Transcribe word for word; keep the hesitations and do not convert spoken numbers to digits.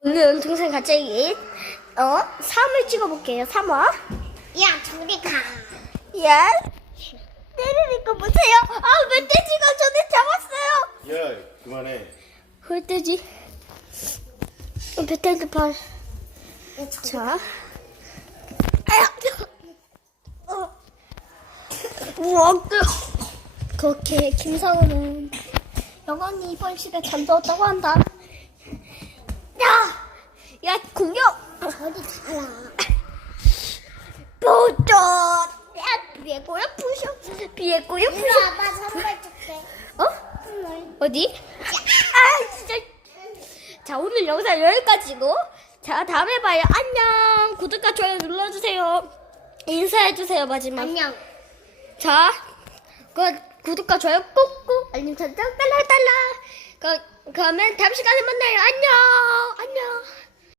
오늘 동생 갑자기 어? 삼을 찍어볼게요. 삼 화. 야, 저리 가. 야, 때리니까 보세요. 아, 멧돼지가 전에 잡았어요. 야, 그만해. 멧돼지. 어, 멧돼지 발. 자. 아야. 어. 우와, 그. 그렇게 김상우는 영원히 이번 시대 잠들었다고 한다. 야, 야, 공격. 저리 가라. 보도. 야, 비에 꼬여 부셔. 비에 꼬여 이리 부셔. 와봐, 선물 줄게. 어? 선물. 어디? 아, 진짜. 자, 오늘 영상 여기까지고. 자, 다음에 봐요. 안녕. 구독과 좋아요 눌러주세요. 인사해주세요, 마지막. 안녕. 자, 그 구독과 좋아요 꾹꾹 알림 설정 딸랑딸랑. 그, 그러면 다음 시간에 만나요. 안녕. 안녕.